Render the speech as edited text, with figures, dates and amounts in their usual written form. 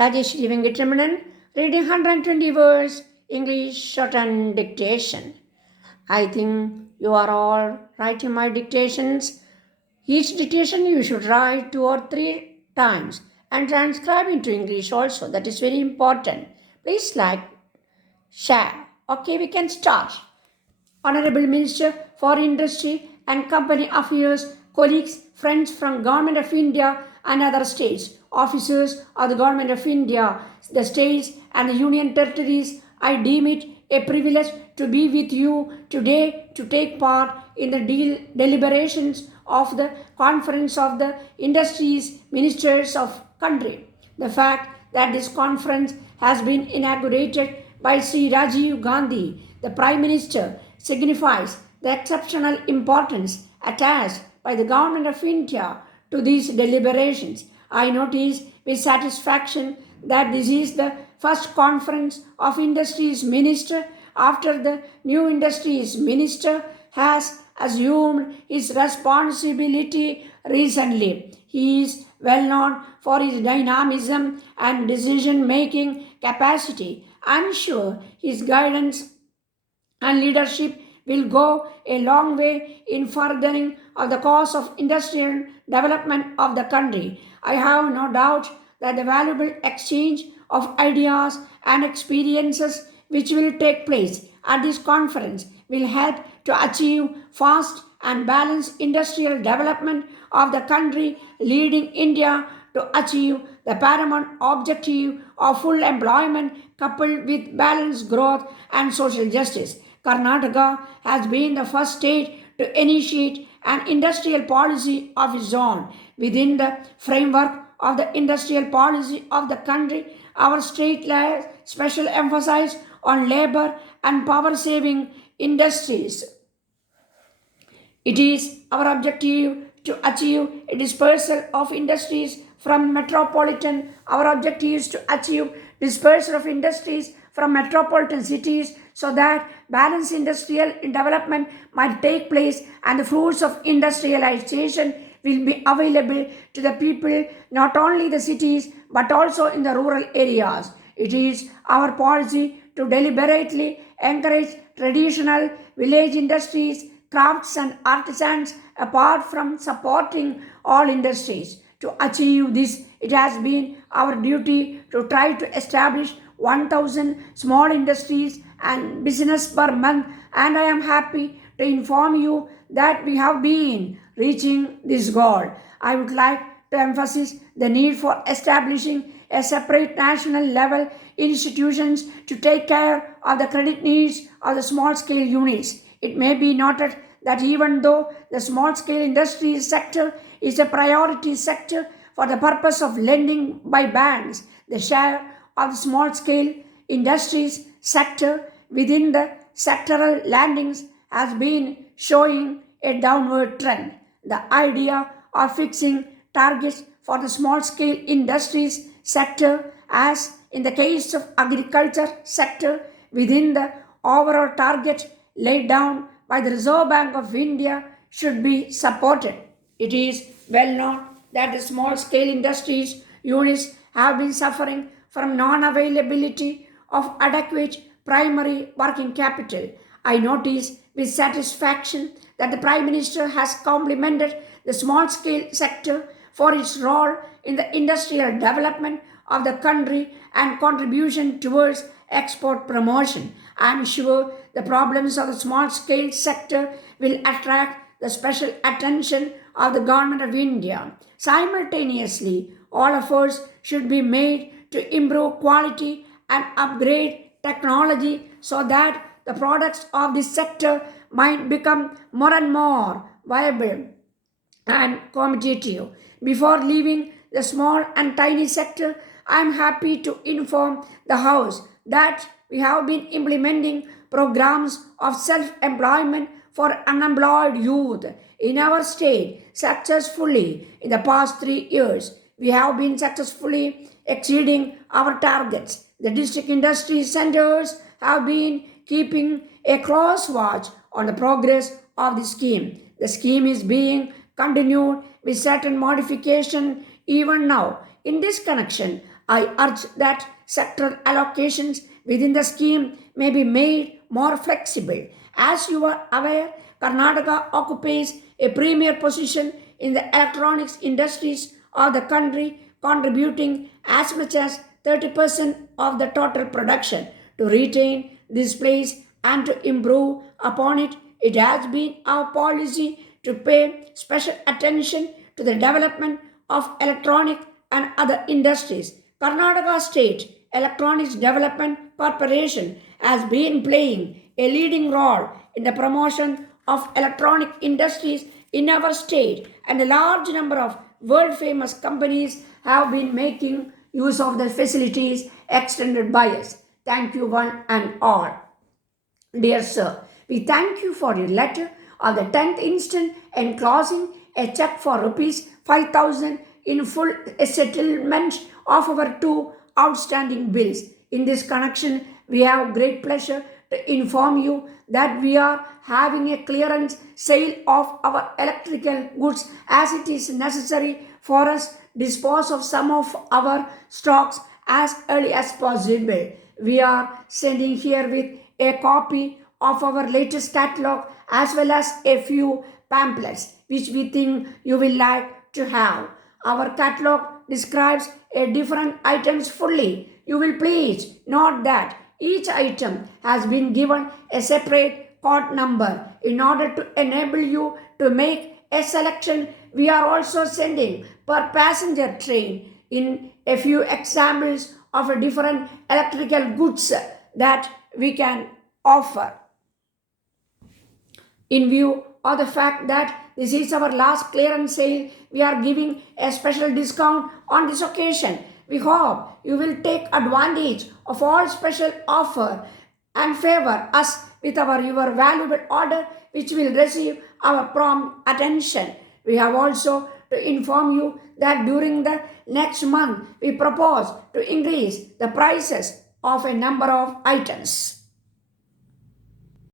Rajeshri Venkatramanan, reading 120 words, English Shorthand Dictation. I think you are all writing my dictations. Each dictation you should write 2 or 3 times and transcribe into English also. That is very important. Please like, share. Okay, we can start. Honorable Minister for Industry and Company Affairs, colleagues, friends from Government of India and other states, officers of the Government of India, the states and the Union Territories, I deem it a privilege to be with you today to take part in the deliberations of the Conference of the Industries Ministers of country. The fact that this conference has been inaugurated by Sri Rajiv Gandhi, the Prime Minister, signifies the exceptional importance attached by the Government of India to these deliberations. I notice with satisfaction that this is the first conference of Industries Minister after the new Industries Minister has assumed his responsibility recently. He is well known for his dynamism and decision making capacity. I am sure his guidance and leadership will go a long way in furthering of the cause of industrial development of the country. I have no doubt that the valuable exchange of ideas and experiences which will take place at this conference will help to achieve fast and balanced industrial development of the country, leading India to achieve the paramount objective of full employment coupled with balanced growth and social justice. Karnataka has been the first state to initiate an industrial policy of its own. Within the framework of the industrial policy of the country, our state lays special emphasis on labor and power saving industries. It is our objective to achieve a dispersal of industries from metropolitan. Our objective is to achieve dispersal of industries from metropolitan cities so that balanced industrial development might take place and the fruits of industrialization will be available to the people not only the cities but also in the rural areas. It is our policy to deliberately encourage traditional village industries, crafts and artisans apart from supporting all industries. To achieve this, it has been our duty to try to establish 1000 small industries and business per month, and I am happy to inform you that we have been reaching this goal. I would like to emphasize the need for establishing a separate national level institutions to take care of the credit needs of the small scale units. It may be noted that even though the small scale industry sector is a priority sector for the purpose of lending by banks, the share of the small scale industries sector within the sectoral lendings has been showing a downward trend. The idea of fixing targets for the small scale industries sector, as in the case of agriculture sector, within the overall target laid down by the Reserve Bank of India should be supported. It is well known that the small scale industries units have been suffering from non-availability of adequate primary working capital. I notice with satisfaction that the Prime Minister has complimented the small scale sector for its role in the industrial development of the country and contribution towards export promotion. I am sure the problems of the small scale sector will attract the special attention of the Government of India. Simultaneously, all efforts should be made to improve quality and upgrade technology so that the products of this sector might become more and more viable and competitive. Before leaving the small and tiny sector, I am happy to inform the House that we have been implementing programs of self-employment for unemployed youth in our state successfully in the past 3 years. We have been successfully exceeding our targets. The district industry centers have been keeping a close watch on the progress of the scheme. The scheme is being continued with certain modification even now. In this connection, I urge that sectoral allocations within the scheme may be made more flexible. As you are aware, Karnataka occupies a premier position in the electronics industries of the country, contributing as much as 30% of the total production. To retain this place and to improve upon it, it has been our policy to pay special attention to the development of electronic and other industries. Karnataka State Electronics Development Corporation has been playing a leading role in the promotion of electronic industries in our state, and a large number of world famous companies have been making use of the facilities extended by us. Thank you, one and all. Dear Sir, we thank you for your letter of the 10th instant enclosing a check for rupees 5,000 in full settlement of our two outstanding bills. In this connection, we have great pleasure to inform you that we are having a clearance sale of our electrical goods as it is necessary for us dispose of some of our stocks as early as possible. We are sending here with a copy of our latest catalog as well as a few pamphlets which we think you will like to have. Our catalog describes a different items fully. You will please note that each item has been given a separate code number in order to enable you to make a selection. We are also sending per passenger train in a few examples of a different electrical goods that we can offer. In view of the fact that this is our last clearance sale, we are giving a special discount on this occasion. We hope you will take advantage of all special offer and favor us with your valuable order which will receive our prompt attention. We have also to inform you that during the next month we propose to increase the prices of a number of items.